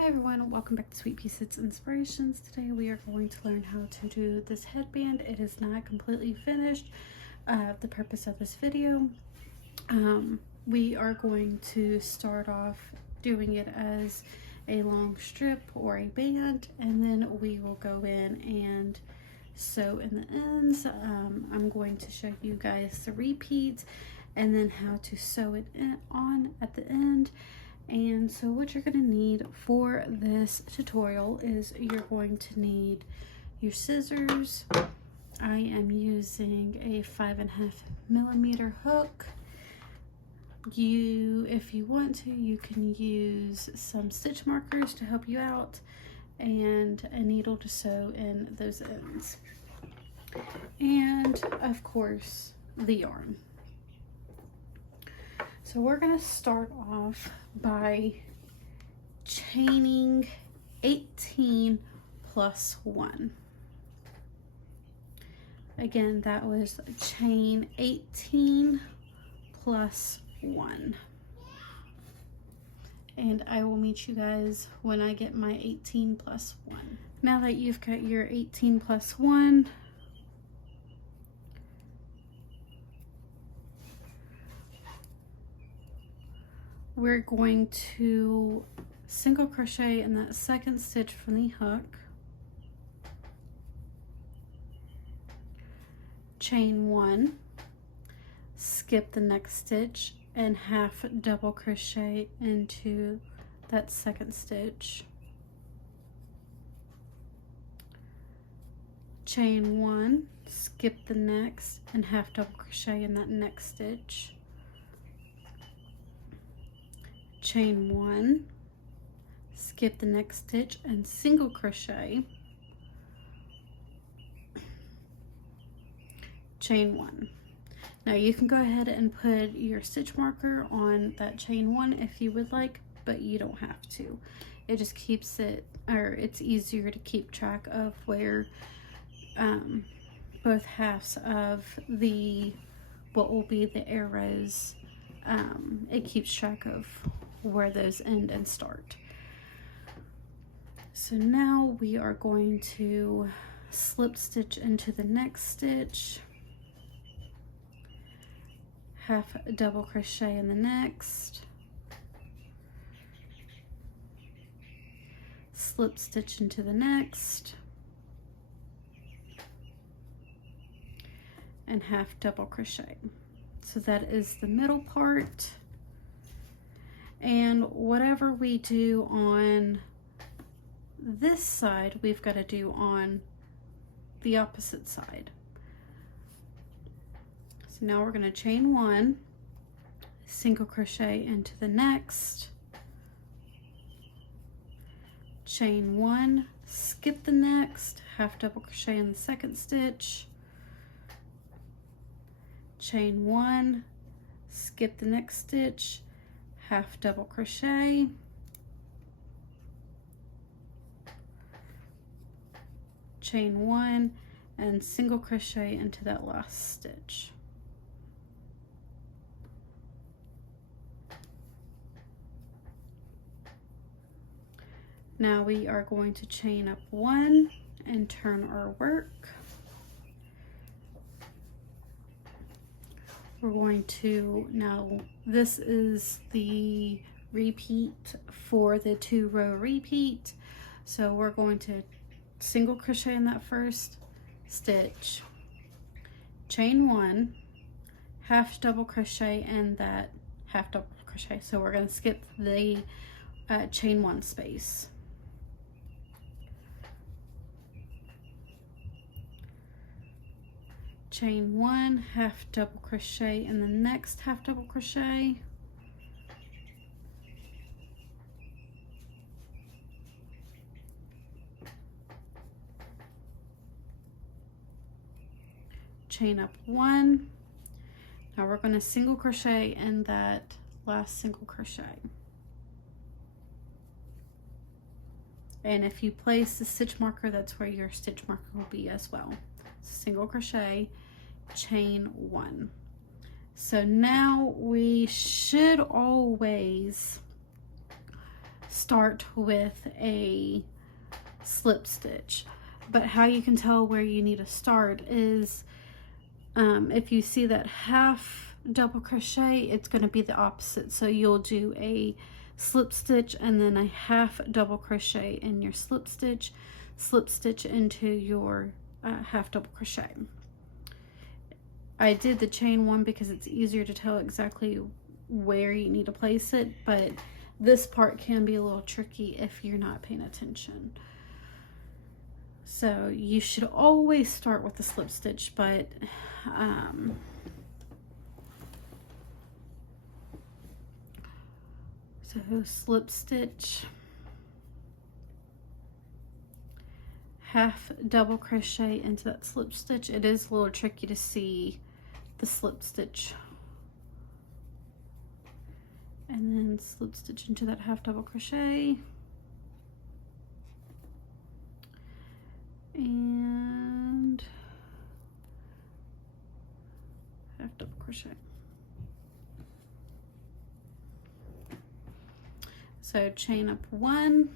Hi everyone, welcome back to Sweet Pea Sits Inspirations. Today we are going to learn how to do this headband. It is not completely finished. The purpose of this video, we are going to start off doing it as a long strip or a band, and then we will go in and sew in the ends. I'm going to show you guys the repeat and then how to sew it on at the end. And so what you're going to need for this tutorial is you're going to need your scissors. I am using a 5.5mm hook. If you want to, you can use some stitch markers to help you out and a needle to sew in those ends. And of course, the yarn. So we're going to start off by chaining 18 plus 1. Again, that was chain 18 plus 1. And I will meet you guys when I get my 18 plus 1. Now that you've got your 18 plus 1, we're going to single crochet in that second stitch from the hook, chain 1, skip the next stitch and half double crochet into that second stitch, chain 1, skip the next and half double crochet in that next stitch, chain 1, skip the next stitch and single crochet, chain 1. Now you can go ahead and put your stitch marker on that chain 1 if you would like, but you don't have to. It just keeps it, or it's easier to keep track of where both halves of what will be the arrows, it keeps track of where those end and start. So now we are going to slip stitch into the next stitch, half double crochet in the next, slip stitch into the next, and half double crochet. So that is the middle part. And whatever we do on this side, we've got to do on the opposite side. So now we're going to chain 1, single crochet into the next, chain 1, skip the next, half double crochet in the second stitch, chain 1, skip the next stitch, half double crochet, chain 1, and single crochet into that last stitch. Now we are going to chain up 1 and turn our work. We're going to, now this is the repeat for the 2-row repeat. So we're going to single crochet in that first stitch, chain 1, half double crochet in that half double crochet. So we're going to skip the chain 1 space. Chain 1, half double crochet in the next half double crochet, chain up 1. Now we're going to single crochet in that last single crochet. And if you place the stitch marker, that's where your stitch marker will be as well. Single crochet, chain 1. So now we should always start with a slip stitch. But how you can tell where you need to start is if you see that half double crochet, it's going to be the opposite. So you'll do a slip stitch and then a half double crochet in your slip stitch into your half double crochet. I did the chain one because it's easier to tell exactly where you need to place it, but this part can be a little tricky if you're not paying attention. So you should always start with the slip stitch, but so slip stitch, half double crochet into that slip stitch. It is a little tricky to see the slip stitch, and then slip stitch into that half double crochet, and half double crochet. So chain up one,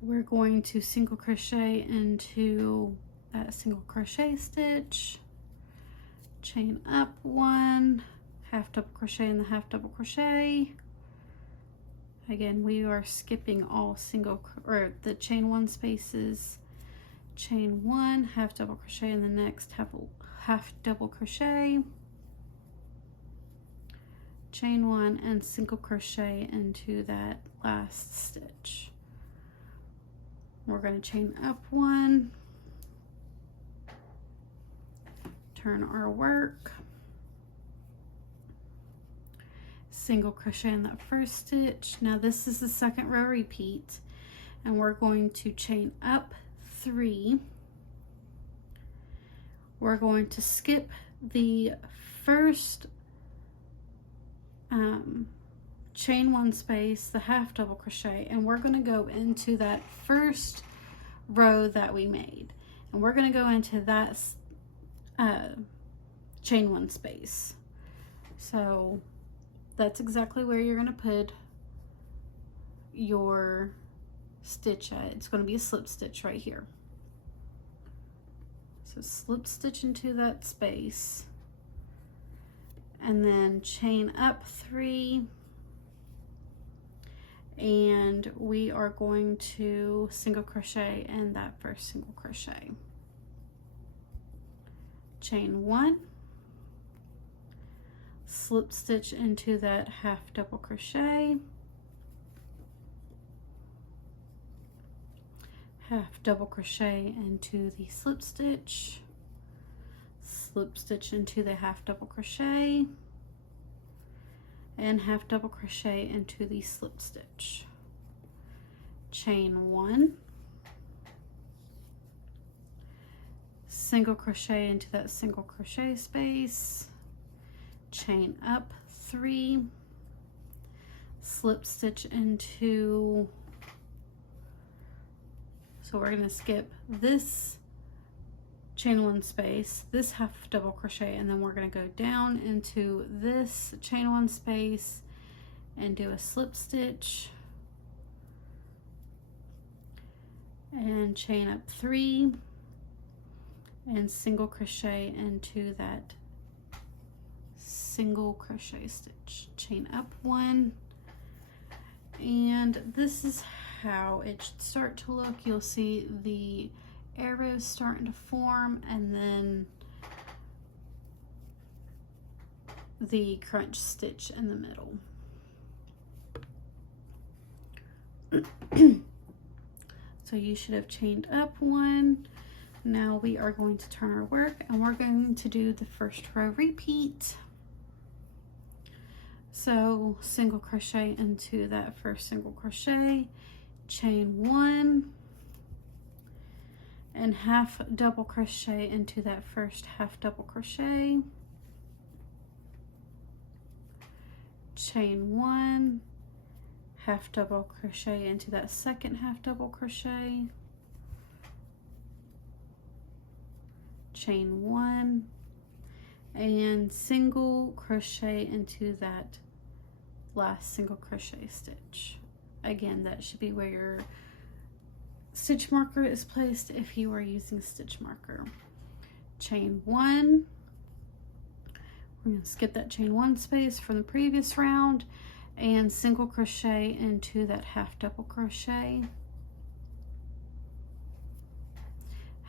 we're going to single crochet into that single crochet stitch, chain up one, half double crochet in the half double crochet. Again, we are skipping all single or the chain one spaces. Chain one, half double crochet in the next half double crochet, chain one, and single crochet into that last stitch. We're going to chain up one, turn our work, single crochet in that first stitch. Now this is the second row repeat, and we're going to chain up three. We're going to skip the first chain one space, the half double crochet, and we're going to go into that first row that we made, and we're going to go into that chain one space. So that's exactly where you're going to put your stitch at. It's going to be a slip stitch right here. So slip stitch into that space, and then chain up three, and we are going to single crochet in that first single crochet. Chain one, slip stitch into that half double crochet, half double crochet into the slip stitch into the half double crochet, and half double crochet into the slip stitch. Chain one, single crochet into that single crochet space, chain up three, slip stitch into, so we're going to skip this chain one space, this half double crochet, and then we're going to go down into this chain one space and do a slip stitch and chain up three and single crochet into that single crochet stitch, chain up one, and this is how it should start to look. You'll see the arrows starting to form, and then the crunch stitch in the middle. So you should have chained up one. Now we are going to turn our work, and we're going to do the first row repeat. So single crochet into that first single crochet, chain one, and half double crochet into that first half double crochet, chain one, half double crochet into that second half double crochet, chain one, and single crochet into that last single crochet stitch. again, that should be where your stitch marker is placed if you are using stitch marker. Chain 1. We're going to skip that chain 1 space from the previous round and single crochet into that half double crochet.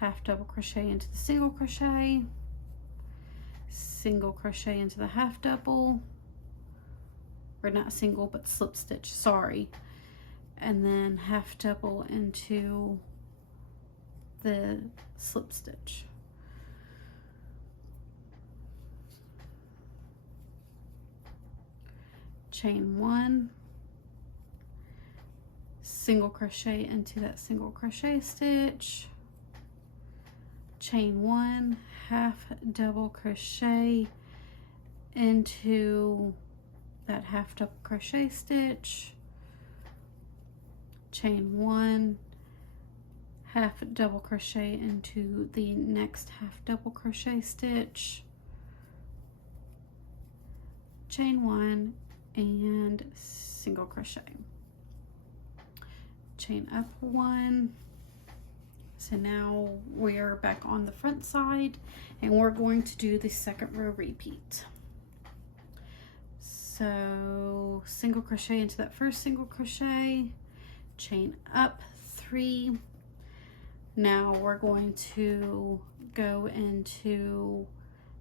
Half double crochet into the single crochet, single crochet into the half double, or not single but slip stitch, sorry, and then half double into the slip stitch. Chain 1, single crochet into that single crochet stitch, chain 1, half double crochet into that half double crochet stitch, chain 1, half double crochet into the next half double crochet stitch, chain 1, and single crochet, chain up 1. So now we are back on the front side and we're going to do the second row repeat. So single crochet into that first single crochet, chain up 3. Now we're going to go into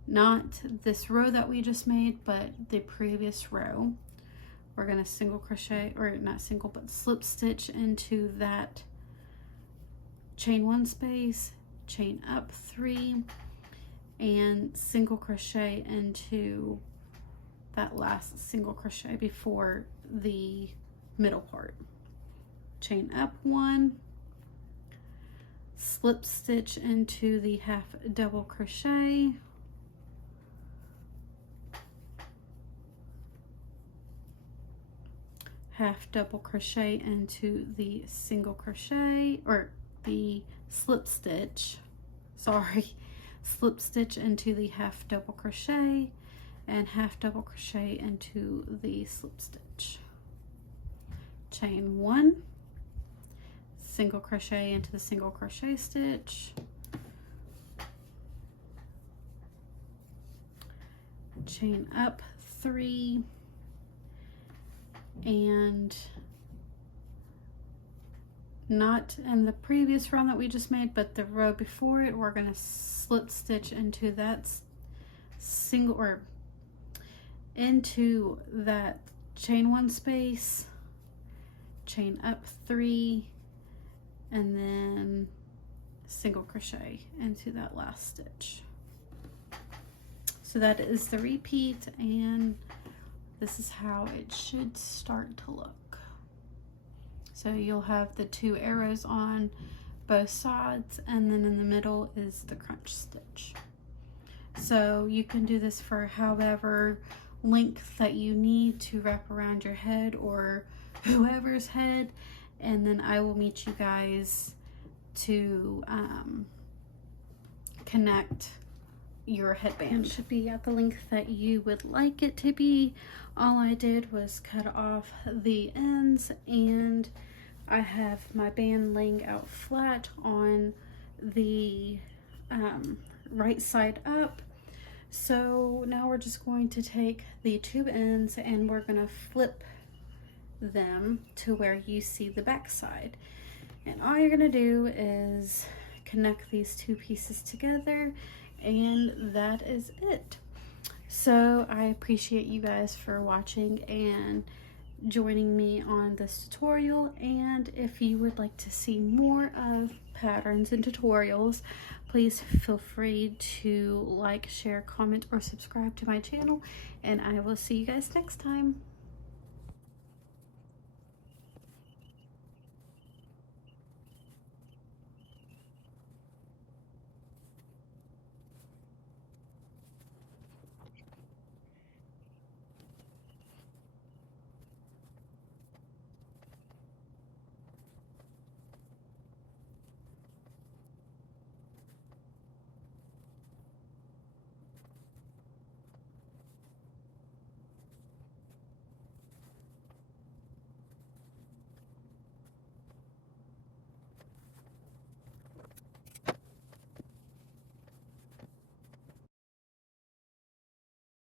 not this row that we just made, but the previous row. We're going to single crochet, or not single, but slip stitch into that chain 1 space, chain up 3, and single crochet into that last single crochet before the middle part. Chain up 1, slip stitch into the half double crochet, half double crochet into the single crochet, or the slip stitch, sorry, slip stitch into the half double crochet, and half double crochet into the slip stitch. Chain 1, single crochet into the single crochet stitch, chain up 3, and not in the previous round that we just made, but the row before it, we're going to slip stitch into that single, or into that chain 1 space, chain up 3, and then single crochet into that last stitch. So that is the repeat, and this is how it should start to look. So you'll have the 2 arrows on both sides, and then in the middle is the crunch stitch. So you can do this for however length that you need to wrap around your head or whoever's head, and then I will meet you guys to connect your headband. It should be at the length that you would like it to be. All I did was cut off the ends, and I have my band laying out flat on the right side up. So now we're just going to take the 2 ends and we're going to flip them to where you see the back side. And all you're going to do is connect these 2 pieces together, and that is it. So I appreciate you guys for watching and joining me on this tutorial, and if you would like to see more of patterns and tutorials, please feel free to like, share, comment, or subscribe to my channel, and I will see you guys next time.